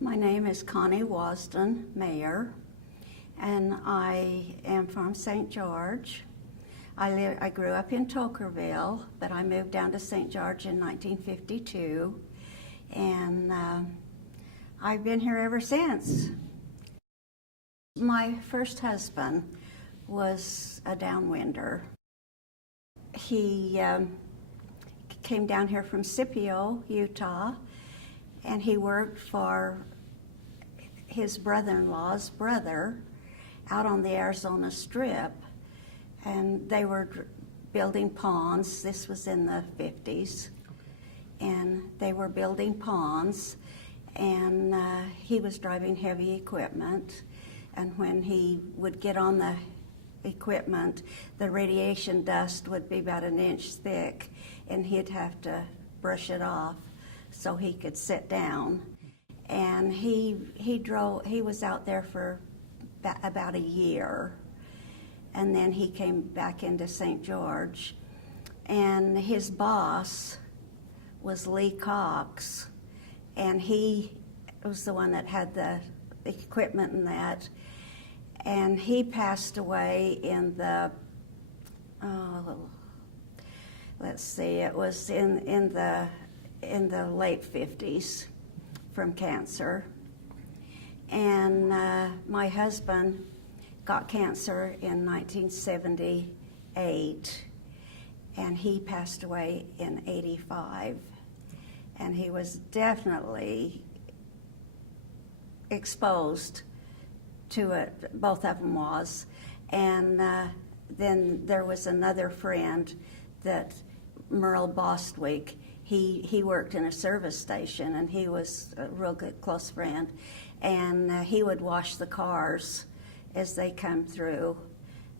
My name is Connie Wasden Mayer, and I am from St. George. I grew up in Tokerville, but I moved down to St. George in 1952, and I've been here ever since. My first husband was a Downwinder. He came down here from Scipio, Utah, and he worked for his brother-in-law's brother out on the Arizona Strip, and they were building ponds. This was in the 50s, and they were building ponds, and he was driving heavy equipment, and when he would get on the equipment, the radiation dust would be about an inch thick, and he'd have to brush it off so he could sit down. And he was out there for about a year, and then he came back into St. George, and his boss was Lee Cox, and he was the one that had the equipment and that, and he passed away in the it was in the late 50s from cancer. And my husband got cancer in 1978, and he passed away in 85. And he was definitely exposed to it, both of them was. And then there was another friend that Merle Bostwick, he worked in a service station, and he was a real good close friend, and he would wash the cars as they come through,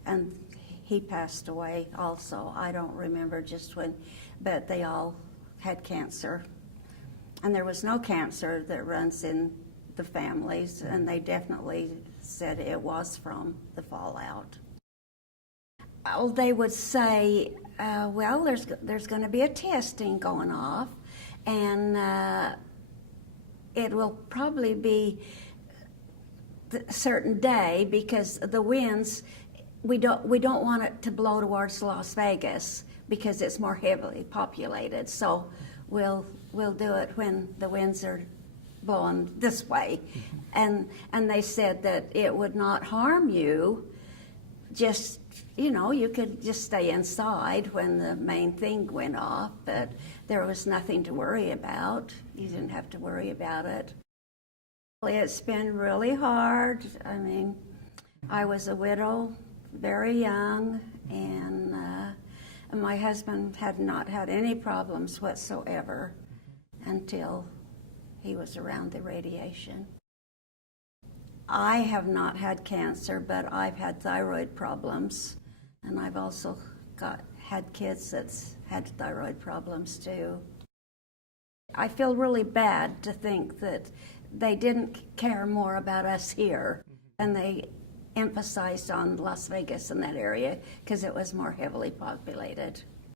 and he passed away also. I don't remember just when, but they all had cancer, and there was no cancer that runs in the families, and they definitely said it was from the fallout. Oh, they would say, well, there's going to be a testing going off, and it will probably be a certain day because the winds, we don't want it to blow towards Las Vegas because it's more heavily populated. So we'll do it when the winds are blowing this way, and they said that it would not harm you. Just, you could just stay inside when the main thing went off, but there was nothing to worry about. You didn't have to worry about it. It's been really hard. I mean, I was a widow, very young, and my husband had not had any problems whatsoever until he was around the radiation. I have not had cancer, but I've had thyroid problems, and I've also had kids that's had thyroid problems too. I feel really bad to think that they didn't care more about us here, and they emphasized on Las Vegas and that area because it was more heavily populated.